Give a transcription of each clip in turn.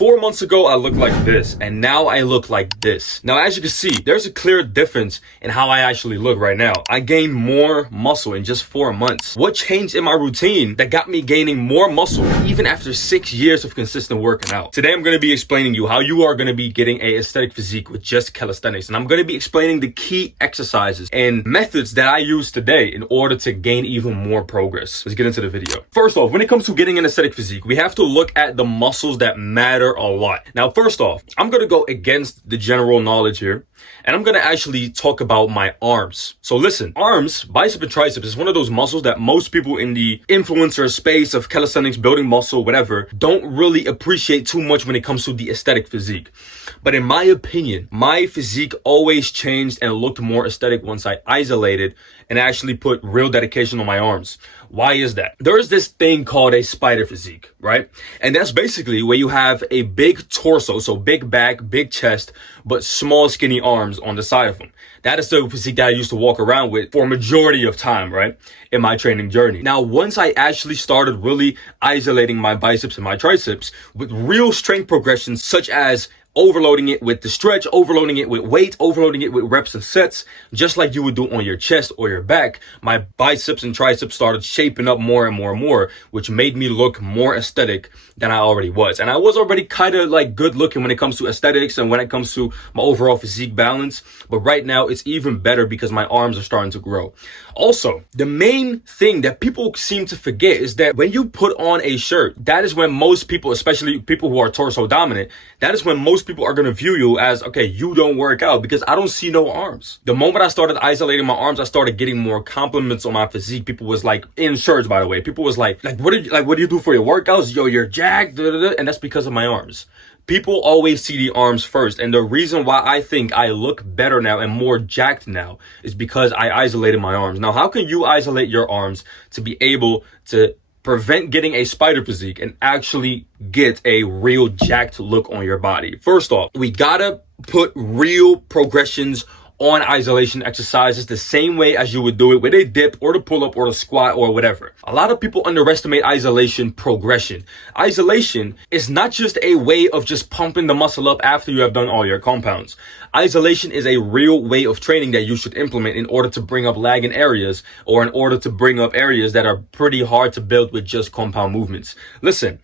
4 months ago, I looked like this, and now I look like this. Now, as you can see, there's a clear difference in how I actually look right now. I gained more muscle in just 4 months. What changed in my routine that got me gaining more muscle even after 6 years of consistent working out? Today, I'm going to be explaining you how you are going to be getting a aesthetic physique with just calisthenics. And I'm going to be explaining the key exercises and methods that I use today in order to gain even more progress. Let's get into the video. First off, when it comes to getting an aesthetic physique, we have to look at the muscles that matter a lot. Now, first off, I'm going to go against the general knowledge here, and I'm going to actually talk about my arms. So listen, arms, bicep and triceps is one of those muscles that most people in the influencer space of calisthenics, building muscle, whatever, don't really appreciate too much when it comes to the aesthetic physique. But in my opinion, my physique always changed and looked more aesthetic once I isolated and actually put real dedication on my arms. Why is that? There is this thing called a spider physique, right? And that's basically where you have a big torso, so big back, big chest, but small skinny arms on the side of them. That is the physique that I used to walk around with for a majority of time, right? In my training journey. Now, once I actually started really isolating my biceps and my triceps with real strength progressions, such as overloading it with the stretch, overloading it with weight, overloading it with reps and sets, just like you would do on your chest or your back, my biceps and triceps started shaping up more and more and more, which made me look more aesthetic than I already was. And I was already kind of like good looking when it comes to aesthetics and when it comes to my overall physique balance. But right now it's even better because my arms are starting to grow. Also, the main thing that people seem to forget is that when you put on a shirt, that is when most people, especially people who are torso dominant, that is when most people are going to view you as, okay, you don't work out, because I don't see no arms. The moment I started isolating my arms, I started getting more compliments on my physique. People was like, in shirts, by the way, people was like, what do you do for your workouts? Yo, you're jacked, and that's because of my arms. People always see the arms first, and the reason why I think I look better now and more jacked now is because I isolated my arms. Now, how can you isolate your arms to be able to prevent getting a spider physique and actually get a real jacked look on your body? First off, we gotta put real progressions on isolation exercises the same way as you would do it with a dip or the pull-up or the squat or whatever. A lot of people underestimate isolation progression. Isolation is not just a way of just pumping the muscle up after you have done all your compounds. Isolation is a real way of training that you should implement in order to bring up lagging areas or in order to bring up areas that are pretty hard to build with just compound movements. Listen,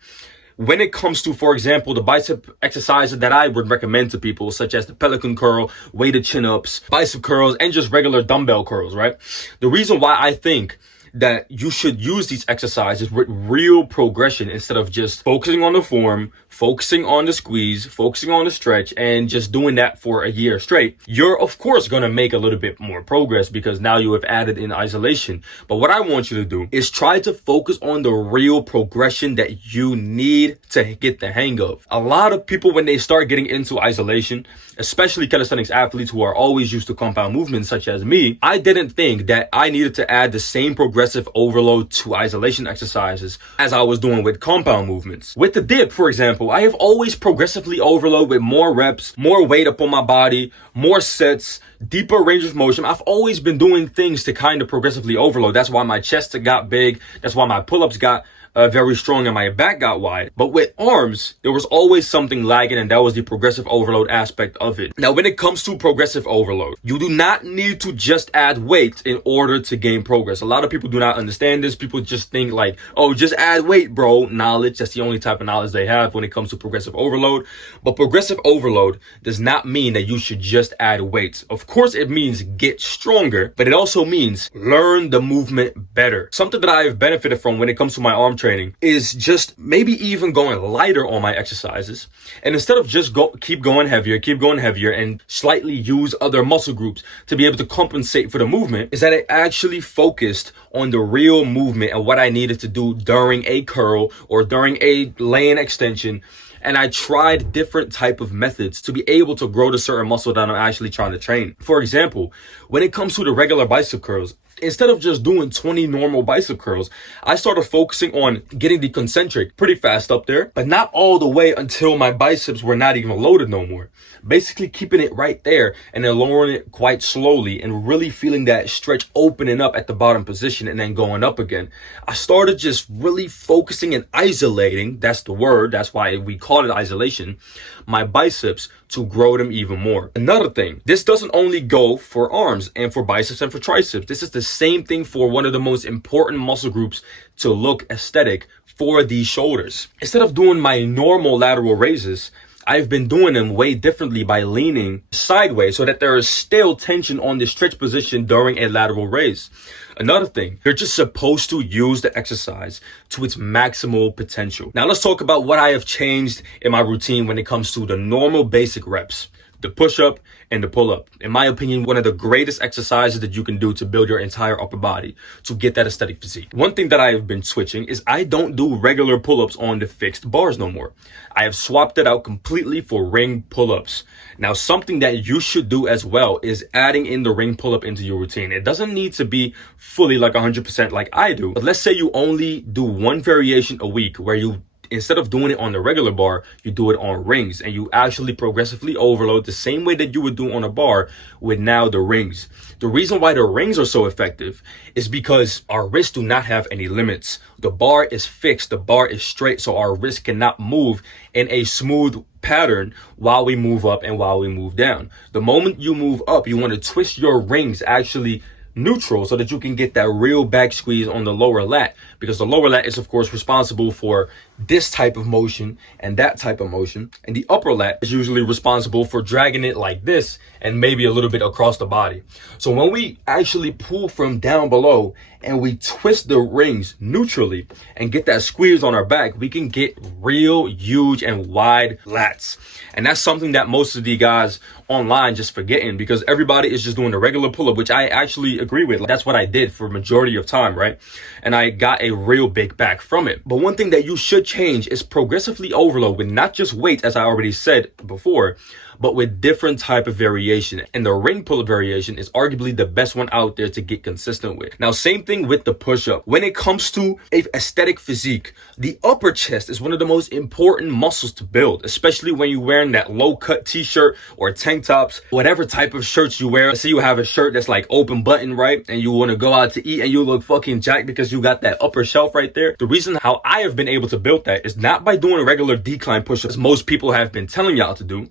when it comes to, for example, the bicep exercises that I would recommend to people, such as the pelican curl, weighted chin-ups, bicep curls, and just regular dumbbell curls, right? The reason why I think that you should use these exercises with real progression instead of just focusing on the form, focusing on the squeeze, focusing on the stretch, and just doing that for a year straight, you're of course going to make a little bit more progress because now you have added in isolation. But what I want you to do is try to focus on the real progression that you need to get the hang of. A lot of people, when they start getting into isolation, especially calisthenics athletes who are always used to compound movements such as me, I didn't think that I needed to add the same progressive overload to isolation exercises as I was doing with compound movements. With the dip, for example, I have always progressively overload with more reps, more weight up on my body, more sets, deeper range of motion. I've always been doing things to kind of progressively overload. That's why my chest got big. That's why my pull-ups got very strong and my back got wide. But with arms, there was always something lagging, and that was the progressive overload aspect of it. Now, when it comes to progressive overload, you do not need to just add weight in order to gain progress. A lot of people do not understand this. People just think like, oh, just add weight, bro. Knowledge, that's the only type of knowledge they have when it comes to progressive overload. But progressive overload does not mean that you should just add weight. Of course, it means get stronger, but it also means learn the movement better. Something that I've benefited from when it comes to my arm training is just maybe even going lighter on my exercises, and instead of just keep going heavier and slightly use other muscle groups to be able to compensate for the movement, is that I actually focused on the real movement and what I needed to do during a curl or during a laying extension. And I tried different type of methods to be able to grow the certain muscle that I'm actually trying to train. For example, when it comes to the regular bicep curls, Instead of just doing 20 normal bicep curls, I started focusing on getting the concentric pretty fast up there, but not all the way until my biceps were not even loaded no more. Basically keeping it right there and then lowering it quite slowly and really feeling that stretch opening up at the bottom position and then going up again. I started just really focusing and isolating, that's the word, that's why we call it isolation, my biceps to grow them even more. Another thing, this doesn't only go for arms and for biceps and for triceps. This is the same thing for one of the most important muscle groups to look aesthetic, for the shoulders. Instead of doing my normal lateral raises, I've been doing them way differently by leaning sideways so that there is still tension on the stretch position during a lateral raise. Another thing, you're just supposed to use the exercise to its maximal potential. Now let's talk about what I have changed in my routine when it comes to the normal basic reps. The push-up and the pull-up. In my opinion, one of the greatest exercises that you can do to build your entire upper body to get that aesthetic physique. One thing that I have been switching is I don't do regular pull-ups on the fixed bars no more. I have swapped it out completely for ring pull-ups. Now, something that you should do as well is adding in the ring pull-up into your routine. It doesn't need to be fully like 100% like I do, but let's say you only do one variation a week where you, instead of doing it on the regular bar, you do it on rings and you actually progressively overload the same way that you would do on a bar with now the rings. The reason why the rings are so effective is because our wrists do not have any limits. The bar is fixed, the bar is straight, so our wrists cannot move in a smooth pattern while we move up and while we move down. The moment you move up, you want to twist your rings actually neutral so that you can get that real back squeeze on the lower lat, because the lower lat is of course responsible for this type of motion and that type of motion, and the upper lat is usually responsible for dragging it like this and maybe a little bit across the body. So when we actually pull from down below and we twist the rings neutrally and get that squeeze on our back, we can get real huge and wide lats. And that's something that most of the guys online just forgetting, because everybody is just doing a regular pull-up, which I actually agree with. That's what I did for a majority of time, right? And I got a real big back from it. But one thing that you should change is progressively overload with not just weights, as I already said before, but with different type of variation. And the ring pull-up variation is arguably the best one out there to get consistent with. Now, same thing with the push-up. When it comes to a aesthetic physique, the upper chest is one of the most important muscles to build, especially when you're wearing that low-cut t-shirt or tank tops, whatever type of shirts you wear. Let's say you have a shirt that's like open button, right? And you want to go out to eat and you look fucking jacked because you got that upper shelf right there. The reason how I have been able to build that is not by doing regular decline push-ups, as most people have been telling y'all to do,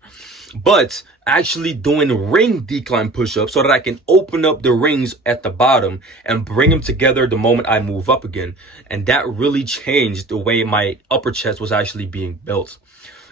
but actually doing ring decline push-ups so that I can open up the rings at the bottom and bring them together the moment I move up again. And that really changed the way my upper chest was actually being built.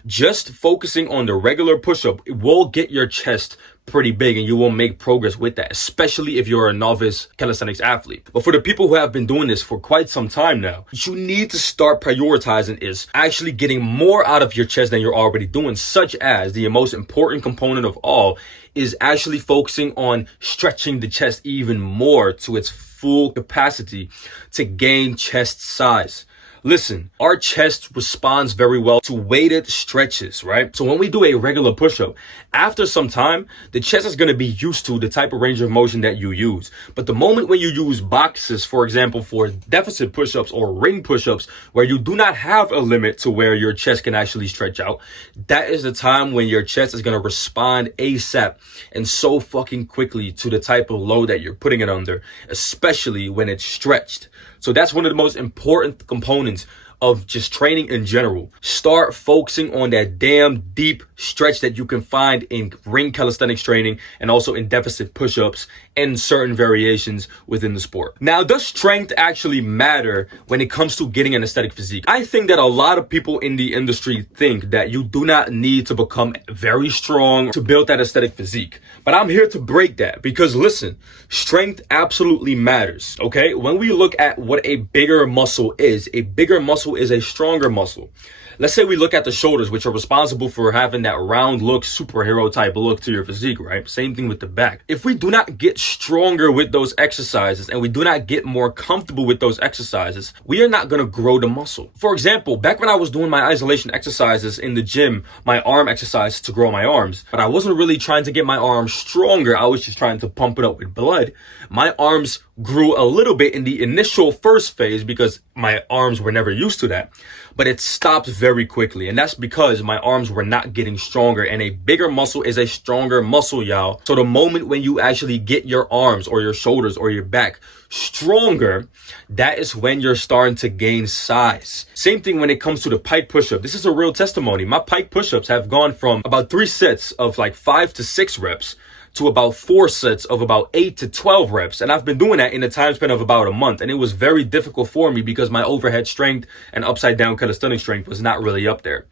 Just focusing on the regular push-up, it will get your chest pretty big and you will make progress with that, especially if you're a novice calisthenics athlete. But for the people who have been doing this for quite some time now, what you need to start prioritizing is actually getting more out of your chest than you're already doing, such as the most important component of all is actually focusing on stretching the chest even more to its full capacity to gain chest size. Listen, our chest responds very well to weighted stretches, right? So when we do a regular push-up, after some time, the chest is going to be used to the type of range of motion that you use. But the moment when you use boxes, for example, for deficit push-ups or ring push-ups, where you do not have a limit to where your chest can actually stretch out, that is the time when your chest is going to respond ASAP and so fucking quickly to the type of load that you're putting it under, especially when it's stretched. So that's one of the most important components of just training in general. Start focusing on that damn deep stretch that you can find in ring calisthenics training and also in deficit push-ups and certain variations within the sport. Now, does strength actually matter when it comes to getting an aesthetic physique? I think that a lot of people in the industry think that you do not need to become very strong to build that aesthetic physique. But I'm here to break that, because listen, strength absolutely matters, okay? When we look at what a bigger muscle is a stronger muscle. Let's say we look at the shoulders, which are responsible for having that round look, superhero type look to your physique, right? Same thing with the back. If we do not get stronger with those exercises and we do not get more comfortable with those exercises, we are not going to grow the muscle. For example, back when I was doing my isolation exercises in the gym, my arm exercises to grow my arms, but I wasn't really trying to get my arms stronger. I was just trying to pump it up with blood. My arms grew a little bit in the initial first phase because my arms were never used to that, but it stopped very quickly. And that's because my arms were not getting stronger, and a bigger muscle is a stronger muscle, y'all. So the moment when you actually get your arms or your shoulders or your back stronger, that is when you're starting to gain size. Same thing when it comes to the pike push-up. This is a real testimony. My pike push-ups have gone from about 3 sets of like 5 to 6 reps to about 4 sets of about 8 to 12 reps. And I've been doing that in a time span of about a month. And it was very difficult for me because my overhead strength and upside down calisthenic strength was not really up there.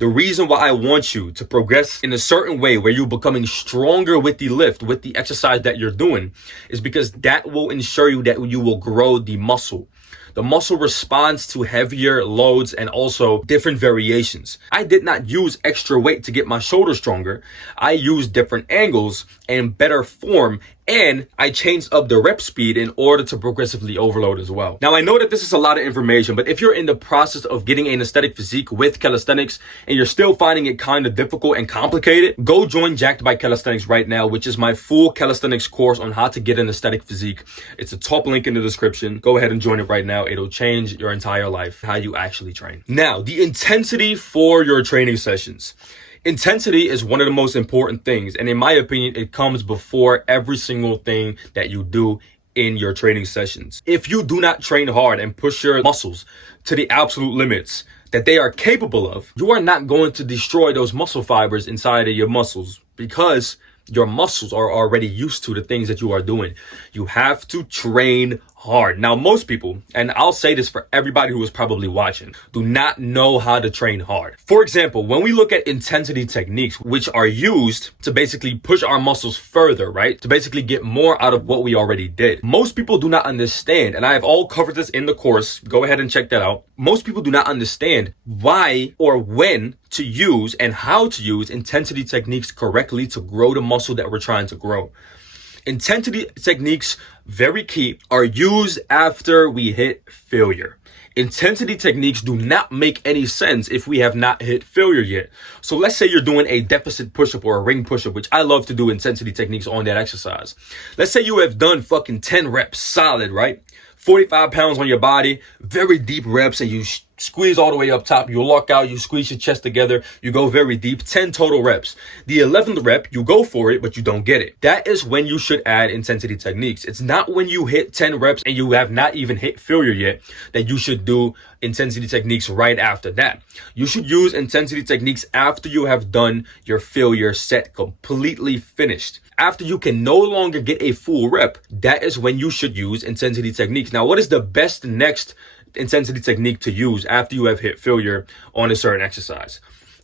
The reason why I want you to progress in a certain way where you're becoming stronger with the lift, with the exercise that you're doing, is because that will ensure you that you will grow the muscle. The muscle responds to heavier loads and also different variations. I did not use extra weight to get my shoulders stronger. I used different angles and better form, and I changed up the rep speed in order to progressively overload as well. Now, I know that this is a lot of information, but if you're in the process of getting an aesthetic physique with calisthenics and you're still finding it kind of difficult and complicated, go join Jacked by Calisthenics right now, which is my full calisthenics course on how to get an aesthetic physique. It's a top link in the description. Go ahead and join it right now. It'll change your entire life, how you actually train. Now, the intensity for your training sessions. Intensity is one of the most important things, and in my opinion, it comes before every single thing that you do in your training sessions. If you do not train hard and push your muscles to the absolute limits that they are capable of, you are not going to destroy those muscle fibers inside of your muscles because your muscles are already used to the things that you are doing. You have to train hard. Now, most people, and I'll say this for everybody who is probably watching, do not know how to train hard. For example, when we look at intensity techniques, which are used to basically push our muscles further, right? To basically get more out of what we already did. Most people do not understand, and I have all covered this in the course. Go ahead and check that out. Most people do not understand why or when to use and how to use intensity techniques correctly to grow the muscle that we're trying to grow. Intensity techniques, very key, are used after we hit failure. Intensity techniques do not make any sense if we have not hit failure yet. So let's say you're doing a deficit push-up or a ring push-up, which I love to do intensity techniques on that exercise. Let's say you have done fucking 10 reps solid, right? 45 pounds on your body, very deep reps, and you squeeze all the way up top. You lock out, you squeeze your chest together, you go very deep, 10 total reps. The 11th rep, you go for it, but you don't get it. That is when you should add intensity techniques. It's not when you hit 10 reps and you have not even hit failure yet that you should do intensity techniques right after that. You should use intensity techniques after you have done your failure set completely finished. After you can no longer get a full rep, that is when you should use intensity techniques. Now, what is the best next intensity technique to use after you have hit failure on a certain exercise?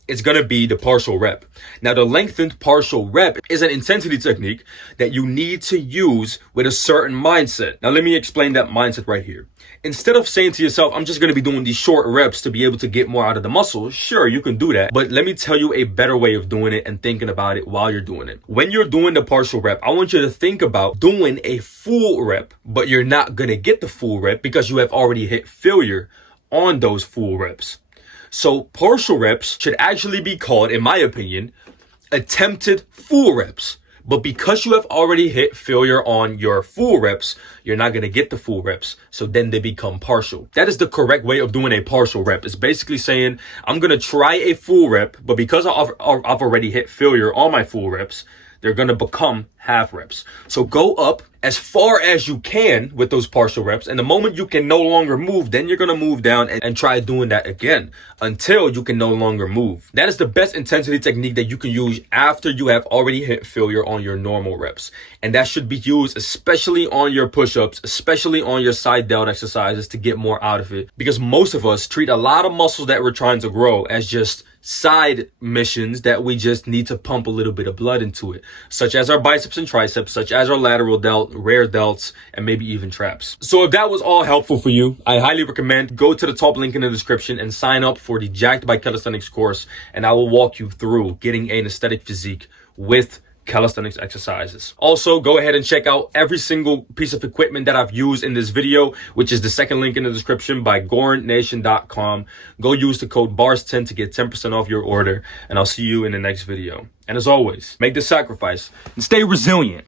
It's going to be the partial rep. Now, the lengthened partial rep is an intensity technique that you need to use with a certain mindset. Now, let me explain that mindset right here. Instead of saying to yourself, I'm just going to be doing these short reps to be able to get more out of the muscle, sure, you can do that. But let me tell you a better way of doing it and thinking about it while you're doing it. When you're doing the partial rep, I want you to think about doing a full rep, but you're not going to get the full rep because you have already hit failure on those full reps. So partial reps should actually be called, in my opinion, attempted full reps. But because you have already hit failure on your full reps, you're not going to get the full reps. So then they become partial. That is the correct way of doing a partial rep. It's basically saying, I'm going to try a full rep, but because I've already hit failure on my full reps, they're going to become half reps. So go up as far as you can with those partial reps. And the moment you can no longer move, then you're going to move down and try doing that again until you can no longer move. That is the best intensity technique that you can use after you have already hit failure on your normal reps. And that should be used especially on your push-ups, especially on your side delt exercises to get more out of it. Because most of us treat a lot of muscles that we're trying to grow as just side missions that we just need to pump a little bit of blood into it, such as our biceps and triceps, such as our lateral delt, rear delts, and maybe even traps. So if that was all helpful for you, I highly recommend go to the top link in the description and sign up for the Jacked by Calisthenics course, and I will walk you through getting an aesthetic physique with calisthenics exercises. Also, go ahead and check out every single piece of equipment that I've used in this video, which is the second link in the description by gornation.com. Go use the code BARS10 to get 10% off your order, and I'll see you in the next video. And as always, make the sacrifice and stay resilient.